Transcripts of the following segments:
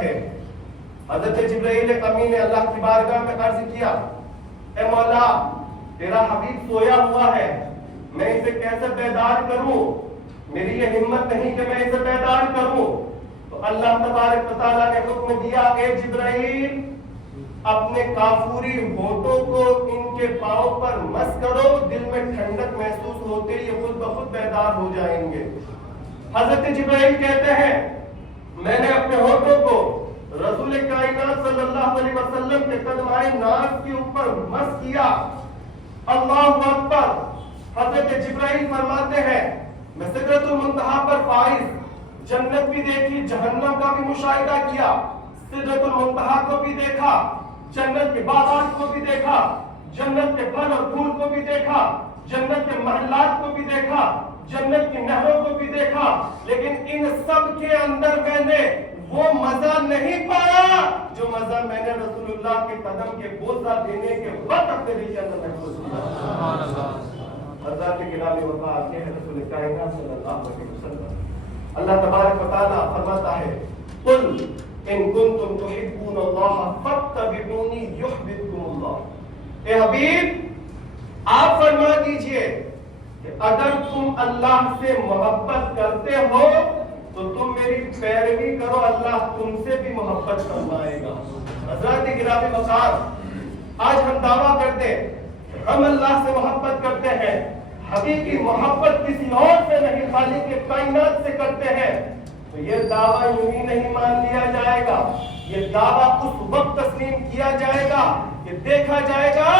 تھے. حضرت جبرائیل امین نے اللہ کی بارگاہ میں عرض کیا اے مولا تیرا حبیب سویا ہوا ہے, میں اسے کیسے بیدار کروں, میری یہ ہمت نہیں کہ میں اسے بیدار کروں. تو اللہ تبارک و تعالیٰ نے حکم دیا اے جبرائیل اپنے کافوری ہونٹوں کو ان کے پاؤں پر مس کرو, دل میں ٹھنڈک محسوس ہوتے یہ خود بخود بیدار ہو جائیں گے. حضرت جبرائیل کہتے ہیں میں نے اپنے ہونٹوں کو رسول کائنات صلی اللہ علیہ وسلم کے قدمائے ناز کے اوپر مس کیا. اللہ اکبر. حضرت جبرائیل فرماتے ہیں میں سدرۃ المنتہا پر فائز, جنت بھی دیکھی, جہنم کا بھی مشاہدہ کیا, سدرۃ المنتہا کو بھی دیکھا, جنت کے باغات کو بھی دیکھا, جنت کے پھل اور پھول کو بھی دیکھا, جنت کے محلات کو بھی دیکھا, جنت کی نہروں کو بھی دیکھا, لیکن ان سب کے اندر میں نے وہ مزہ نہیں پایا جو مزہ میں نے رسول اللہ کے قدم کے بوسہ دینے کے وقت اپنے دل کے اندر محسوس کیا. سبحان اللہ. حضرت گرامی وفات یہ ہے رسول کائنات صلی اللہ علیہ وسلم. اللہ تبارک و تعالیٰ فرماتا ہے قل ان کنتم تحبون اللہ فاتبعونی یحببکم اللہ. اے حبیب آپ فرما دیجئے کہ اگر تم اللہ سے محبت کرتے ہو تو تم میری پیروی کرو, اللہ تم سے بھی محبت فرمائے گا. حضرات گرامی وقار آج ہم دعویٰ کرتے ہیں ہم اللہ سے محبت کرتے ہیں, حقیقی محبت کسی اور سے نہیں خالق کے کائنات سے کرتے ہیں, تو یہ دعویٰ یوں ہی نہیں مان لیا جائے گا. یہ دعویٰ اس وقت تسلیم کیا جائے گا کہ دیکھا جائے گا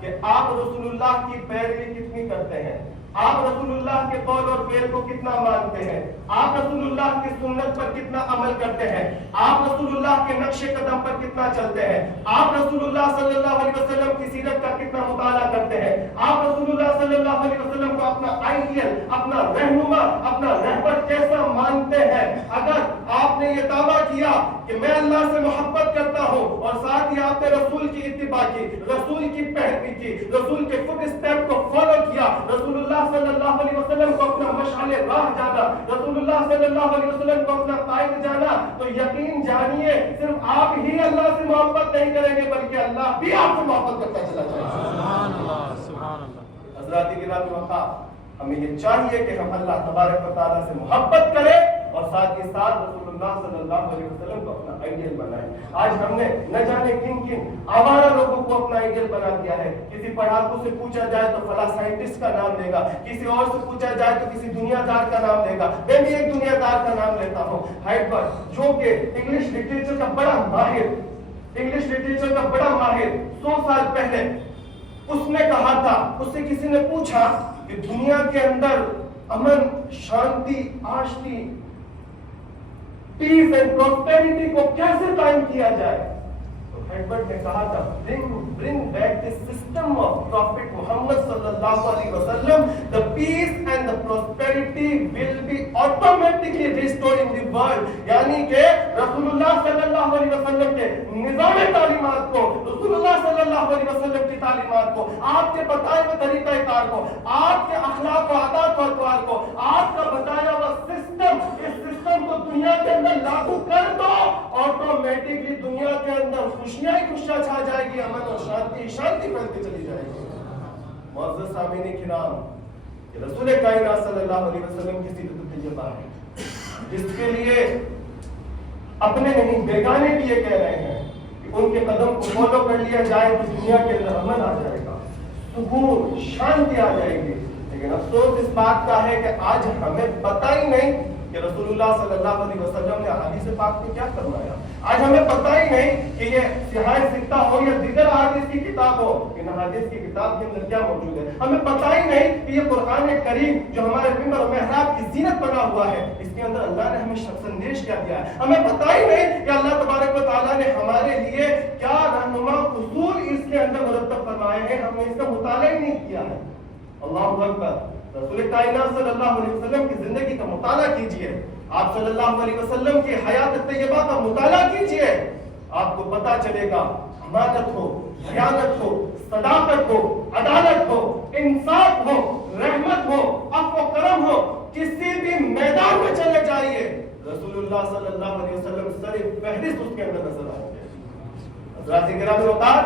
کہ آپ رسول اللہ کی پیروی کتنی کرتے ہیں, آپ رسول اللہ کے قول اور فعل کو کتنا مانتے ہیں, آپ رسول اللہ کی سنت پر کتنا عمل کرتے ہیں, آپ رسول اللہ کے نقش قدم پر کتنا چلتے ہیں, آپ رسول اللہ صلی اللہ علیہ وسلم کی سیرت کا کتنا مطالعہ کرتے ہیں, آپ رسول اللہ صلی اللہ علیہ وسلم کو اپنا آئیڈیل, اپنا رہنما, اپنا رہبر کیسا مانتے ہیں. اگر آپ نے یہ دعویٰ کیا کہ میں اللہ سے محبت کرتا ہوں اور ساتھ ہی آپ نے رسول کی اتباع کی, رسول کی پیروی کی, رسول کے فٹ اسٹیپ کو فالو کیا, رسول اللہ صلی اللہ علیہ وسلم کو اپنا مشعل راہ جانا, رسول اللہ صلی اللہ علیہ وسلم کو اپنا قائد جانا, تو یقین جانیے صرف آپ ہی اللہ سے محبت نہیں کریں گے بلکہ اللہ بھی آپ سے محبت کرتا چلا جائے گا. سبحان اللہ سبحان اللہ. حضرات گرامی وقار ہمیں یہ چاہیے کہ ہم اللہ تبارک و تعالیٰ سے محبت کریں اور ساتھ ہی ساتھ رسول اللہ صلی اللہ علیہ وسلم کو اپنا آئیڈیل بنائیں. آج ہم نے نہ جانے کن کن آوارہ لوگوں کو اپنا آئیڈیل بنا دیا ہے. کسی پڑھاکو سے پوچھا جائے تو فلاں سائنٹسٹ کا نام لے گا, کسی اور سے پوچھا جائے تو کسی دنیا دار کا نام لے گا. میں بھی ایک دنیا دار کا نام لیتا ہوں, ہائیڈبرگ, جو کہ انگلش لٹریچر کا بڑا ماہر, انگلش لٹریچر کا بڑا ماہر 100 سال پہلے اس نے کہا تھا, اس سے کسی نے پوچھا کہ دنیا کے اندر امن, شانتی, آشتی, پیس اینڈ پروسپیرٹی کو کیسے قائم کیا جائے, تو ہیڈبرٹ نے کہا تھا bring back the system of Prophet Muhammad sallallahu alaihi wasallam, the peace and the prosperity will be automatically restored in the world. یعنی کہ رسول اللہ صلی اللہ علیہ وسلم کے نظام تعلیمات کو, رسول اللہ صلی اللہ علیہ وسلم کی تعلیمات کو, آپ کے بتائے ہوئے طریقہ کار کو, آپ کے اخلاق و عادات و اطوار کو, آپ کا بتایا ہوا سسٹم, اس سسٹم کو دنیا کے اندر لاگو کر دو, آٹومیٹکلی دنیا کے اندر خوشیاں ہی خوشیاں چھا جائے گی, امن اور شانتی شانتی پھیلتی چلی جائے گی. معزز سامعین کرام, رسول کائنات صلی اللہ علیہ وسلم کی سیرت طیبہ ہے جس کے لیے اپنے نہیں بیگانے بھی یہ کہہ رہے ہیں کہ ان کے قدم کو فالو کر لیا جائے تو دنیا کے اندر امن آ جائے گا, سکون, شانتی آ جائے گی. لیکن افسوس اس بات کا ہے کہ آج ہمیں پتہ ہی نہیں کہ رسول اللہ صلی اللہ علیہ وسلم نے احادیث پاک میں کیا فرمایا. آج ہمیں پتہ ہی نہیں کہ یہ سیاہ سکتہ ہو یا دیگر احادیث کی کتاب ہو, ان احادیث کی کتاب کے اندر کیا موجود ہے. ہمیں پتہ ہی نہیں کہ یہ قرآن کریم جو ہمارے ممبر و محراب کی زینت بنا ہوا ہے, اس کے اندر اللہ نے ہمیں سندیش کیا دیا ہے. ہمیں پتہ ہی نہیں کہ اللہ تبارک و تعالیٰ نے ہمارے لیے کیا رہنما اصول اس کے اندر مرتب فرمائے ہیں, ہم نے اس کا مطالعہ ہی نہیں کیا ہے. اللہ اکبر. رسول کائنات صلی اللہ علیہ وسلم کی زندگی کا مطالعہ کیجئے, آپ صلی اللہ علیہ وسلم کی حیات طیبہ کا مطالعہ کیجئے, آپ کو پتہ چلے گا امانت ہو, خیانت ہو, صداقت ہو, عدالت ہو, انصاف ہو, رحمت ہو, عفو و کرم ہو, کسی بھی میدان میں چلے جائیے رسول اللہ صلی اللہ علیہ وسلم سر فہرست اس کے اندر نظر آئیں گے. حضرات گرامی اوقات،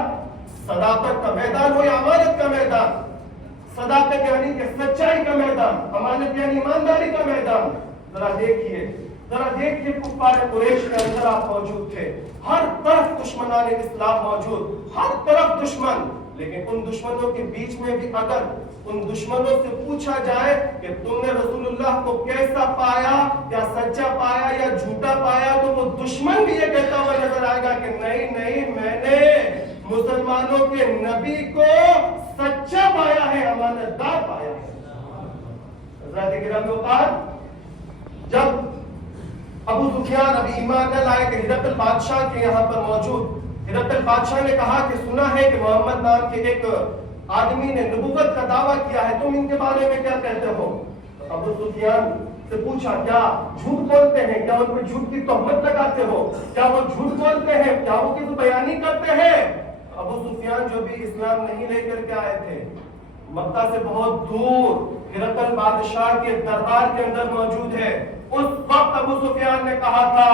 صداقت کا میدان ہو یا امانت کا میدان، صداقت یعنی کہ سچائی کا میدان، امانت یعنی ایمانداری کا میدان. ذرا دیکھیے کفار قریش کے اندر آپ موجود تھے، ہر طرف دشمنان اسلام موجود، ہر طرف دشمن. لیکن ان دشمنوں کے بیچ میں بھی اگر ان دشمنوں سے پوچھا جائے کہ تم نے رسول اللہ کو کیسا پایا، یا سچا پایا یا جھوٹا پایا، تو وہ دشمن بھی یہ کہتا ہوا نظر آئے گا کہ نہیں، میں نے مسلمانوں کے نبی کو سچا پایا ہے، امانت دار پایا ہے. حضرات گرامی اوقات، جب ابو سفیان ابھی ایمان نہ لائے کہ ہرقل بادشاہ کے یہاں پر موجود، ہرقل بادشاہ نے کہا کہ سنا ہے کہ محمد نام کے ایک آدمی نے نبوت کا دعویٰ کیا ہے، تم ان کے بارے میں کیا کہتے ہو؟ ابو سفیان سے پوچھا کیا جھوٹ بولتے ہیں، کیا ان پر جھوٹ کی تہمت لگاتے ہو، کیا وہ جھوٹ بولتے ہیں، کیا وہ کسی بیانی کرتے ہیں؟ ابو سفیان جو بھی اسلام نہیں لے کر کے آئے تھے، مکہ سے بہت دور ہرقل بادشاہ کے دربار کے اندر موجود ہے. اس وقت ابو سفیان نے کہا تھا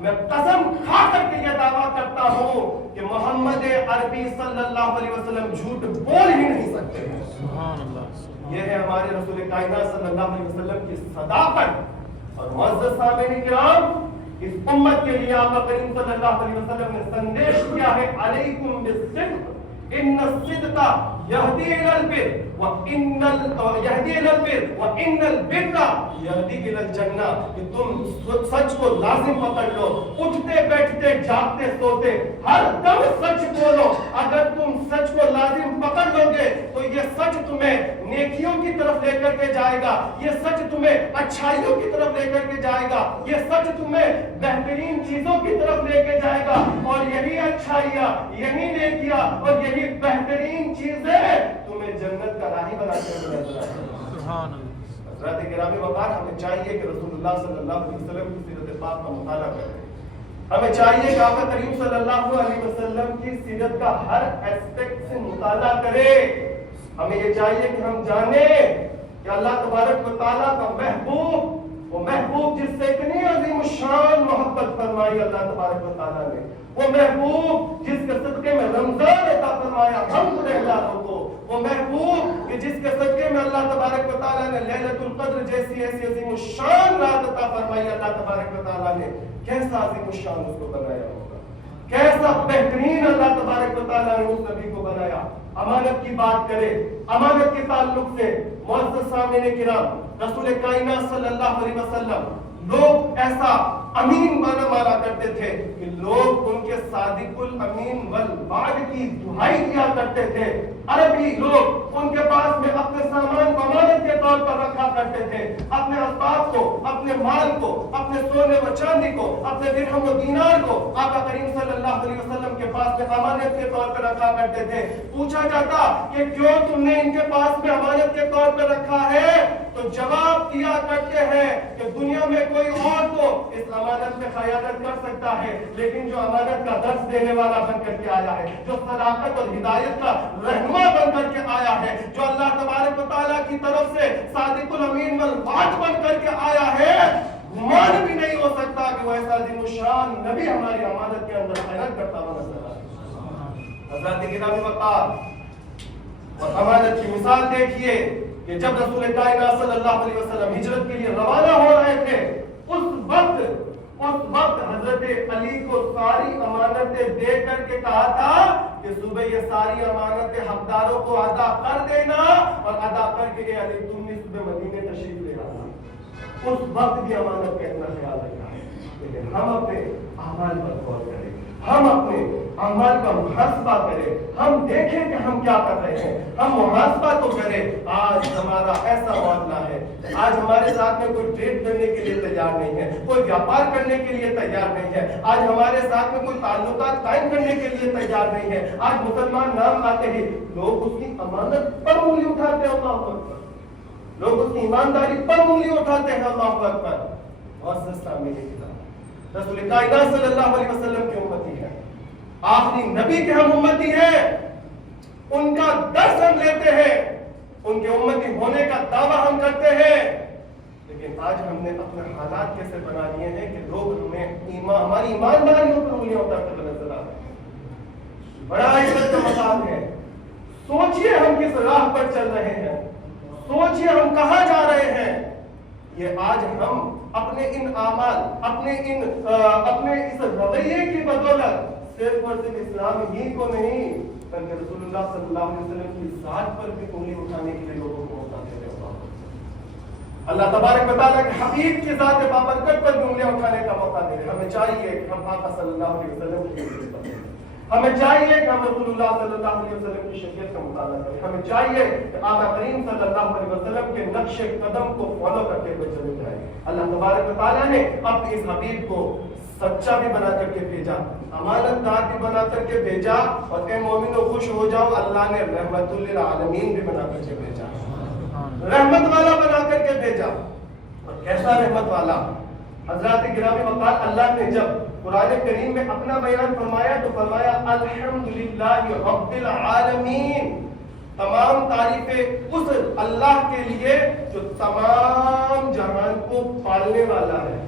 میں قسم کھا کر کے یہ دعویٰ کرتا ہوں کہ محمد عربی صلی اللہ علیہ وسلم جھوٹ بول ہی نہیں سکتے. سبحان اللہ. یہ ہے ہمارے رسول کائنات صلی اللہ علیہ وسلم کی صداقت. اور معزز سامعین کرام، اس امت کے لیے آقا کریم صلی اللہ علیہ وسلم نے سندیش کیا ہے، علیکم بالصدق ان الصدق یہدی الی البر وان البر یہدی الی الجنہ. کہ تم سچ کو لازم پکڑ لو، اٹھتے بیٹھتے جاگتے سوتے ہر دم سچ بولو. اگر تم سچ کو لازم پکڑ لو گے تو یہ سچ تمہیں نیکیوں کی طرف لے کر کے جائے گا، یہ سچ تمہیں اچھائیوں کی طرف لے کر کے جائے گا، یہ سچ تمہیں بہترین چیزوں کی طرف لے کے جائے گا. اور یہی اچھائیاں، یہی نیکیاں اور یہی بہترین چیزیں تمہیں جنت کا راہی بنا کے نظر آئے. سبحان اللہ. حضرات گرامی وقار، ہمیں چاہیے کہ رسول اللہ صلی اللہ علیہ وسلم کی سیرت پاک کا مطالعہ کریں. ہمیں چاہیے کہ آقا کریم صلی اللہ علیہ وسلم کی سیرت کا ہر ایسپیکٹ سے مطالعہ کریں. ہمیں یہ چاہیے کہ ہم جانیں کہ اللہ تبارک و تعالیٰ کا محبوب، وہ محبوب جس سے اتنی عظیم الشان محبت فرمائی اللہ تبارک و تعالیٰ نے، وہ محبوب جس کے صدقے میں رمضان عطا فرمایا ہم رہلاروں کو، وہ محبوب کہ جس کے صدقے میں اللہ تبارک و تعالیٰ نے لیلۃ القدر جیسی ایسی عظیم الشان رات عطا فرمائی. اللہ تبارک و تعالیٰ نے کیسا عظیم الشان اس کو بنایا ہوگا، کیسا بہترین اللہ تبارک و تعالیٰ نے اس نبی کو بنایا. امانت کی بات کرے، امانت کے تعلق سے معزز سامعین کرام، رسول کائنات صلی اللہ علیہ وسلم لوگ ایسا امین مانا کرتے تھے کہ لوگ ان کے صادق الامین والوعد کی دہائی دیا کرتے تھے. عربی لوگ ان کے پاس میں اپنے سامان کو امانت کے طور پر رکھا کرتے تھے، اپنے اسباب کو، اپنے مال کو، اپنے سونے و چاندی کو، اپنے درہم و دینار کو آقا کریم صلی اللہ علیہ وسلم کے پاس میں امانت کے طور پر رکھا کرتے تھے. پوچھا جاتا کہ کیوں تم نے ان کے پاس میں امانت کے طور پر رکھا ہے، تو جواب دیا کرتے ہیں کہ دنیا میں کوئی اور تو اس امانت میں خیانت کر سکتا ہے، لیکن جو امانت کا درس دینے والا بن کر کے آیا ہے، جو صداقت اور ہدایت کا رہنما بن کر کے آیا ہے، جو اللہ تبارک و تعالیٰ کی طرف سے صادق الامین والوعد بن کر کے آیا ہے، گمان بھی نہیں ہو سکتا کہ وہ ایسا عظیم الشان نبی ہماری امانت کے اندر خیانت کرتا ہوا نظر آئے. حضرات گرامی وقار، اور امانت کی مثال دیکھیے کہ جب رسول کائنات صلی اللہ علیہ وسلم ہجرت کے لیے روانہ ہو رہے تھے، اس وقت حضرت علی کو ساری امانتیں دے کر کے کہا تھا کہ صبح یہ ساری امانتیں حقداروں کو ادا کر دینا، اور ادا کر کے اے علی تم بھی صبح مدینے تشریف لے آنا. اس وقت بھی امانت کا اتنا خیال رکھا ہے. لیکن ہم اپنے اعمال پر غور کریں، ہم اپنے اعمال کا محاسبہ کریں، ہم دیکھیں کہ ہم کیا کر رہے ہیں، ہم محاسبہ تو کریں. آج ہمارا ایسا معاملہ ہے، آج ہمارے ساتھ میں کوئی ٹریڈ کرنے کے لیے تیار نہیں ہے، کوئی ویاپار کرنے کے لیے تیار نہیں ہے، آج ہمارے ساتھ میں کوئی تعلقات قائم کرنے کے لیے تیار نہیں ہے. آج مسلمان نام آتے ہی لوگ اس کی امانت پر انگلی اٹھاتے ہیں، اللہ اکبر، لوگ اس کی ایمانداری پر انگلی اٹھاتے ہیں، اللہ اکبر. اور سستا میرے رسول کائنات صلی اللہ علیہ وسلم کی امتی ہے، آخری نبی کے ہم امتی ہیں، ان کا درس ہم لیتے ہیں، ان کے امتی ہونے کا دعویٰ ہم کرتے ہیں. لیکن آج ہم نے اپنے حالات کیسے بنا لیے ہیں کہ لوگ ہمیں ہماری ایمانداریوں پر انگلیاں اٹھاتے ہوئے نظر آ رہے ہیں. بڑا عزت کا مقام ہے. سوچئے ہم کس راہ پر چل رہے ہیں, سوچئے ہم کہاں جا رہے ہیں. یہ آج ہم اپنے ان اعمال, اپنے اس رویے کی بدولت صرف اور صرف اسلام ہی کو نہیں بلکہ رسول اللہ صلی اللہ علیہ وسلم کی ذات پر بھی انگلی اٹھانے کے لیے لوگوں کو موقع دے رہے ہیں. اللہ تبارک و تعالیٰ کے حبیب کی ذات بابرکت پر بھی انگلیاں اٹھانے کا موقع دے رہے ہیں. ہمیں چاہیے کہ ہم آقا صلی اللہ علیہ وسلم کی عزت کریں, ہمیں چاہیے کہ ہم رسول اللہ صلی اللہ علیہ وسلم کی شریعت کا مطالعہ کریں, ہمیں چاہیے کہ آقا کریم صلی اللہ علیہ وسلم کے نقش قدم کو فالو کرتے ہوئے چلے جائیں. اللہ تبارک و تعالیٰ نے اپنے اس حبیب کو سچا بھی بنا کر کے بھیجا, امانت دار بھی بنا کر کے بھیجا, اور اے مومنو خوش ہو جاؤ, اللہ نے رحمت للعالمین بھی بنا کر کے بھیجا, رحمت والا بنا کر کے بھیجا. اور کیسا رحمت والا. حضرات گرامی وقار, اللہ نے جب قرآن کریم میں اپنا بیان فرمایا تو فرمایا الحمدللہ رب العالمین, تمام تعریفیں اس اللہ کے لیے جو تمام جہان کو پالنے والا ہے,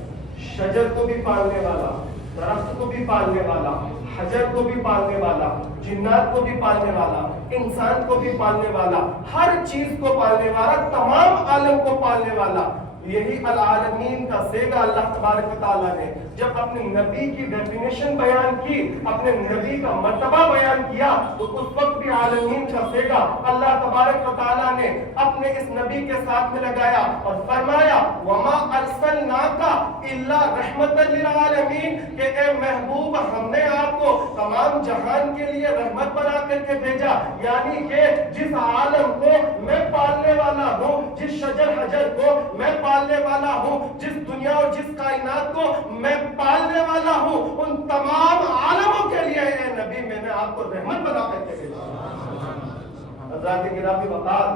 شجر کو بھی پالنے والا, درخت کو بھی پالنے والا, حجر کو بھی پالنے والا, جنات کو بھی پالنے والا, انسان کو بھی پالنے والا, ہر چیز کو پالنے والا, تمام عالم کو پالنے والا. یہی العالمین کا صیغہ اللہ تبارک و تعالیٰ نے جب اپنے نبی کی ڈیفینیشن بیان کی, اپنے نبی کا مرتبہ بیان کیا, تو اس وقت بھی عالمین کا صیغہ اللہ تبارک و تعالیٰ نے اپنے اس نبی کے ساتھ میں لگایا اور فرمایا وَمَا أَرْسَلْنَاكَ إِلَّا رَحْمَةً لِلْعَالَمِينَ, کہ اے محبوب ہم نے آپ کو تمام جہان کے لیے رحمت بنا کر کے بھیجا. یعنی کہ جس عالم کو میں پالنے والا ہوں, جس شجر حجر کو میں پالنے والا ہوں, جس دنیا اور جس کائنات کو میں پالنے والا ہوں, ان تمام عالموں کے لیے اے نبی میں نے آپ کو رحمت بنا کر کے بھیجا. حضرات گرامی وقار,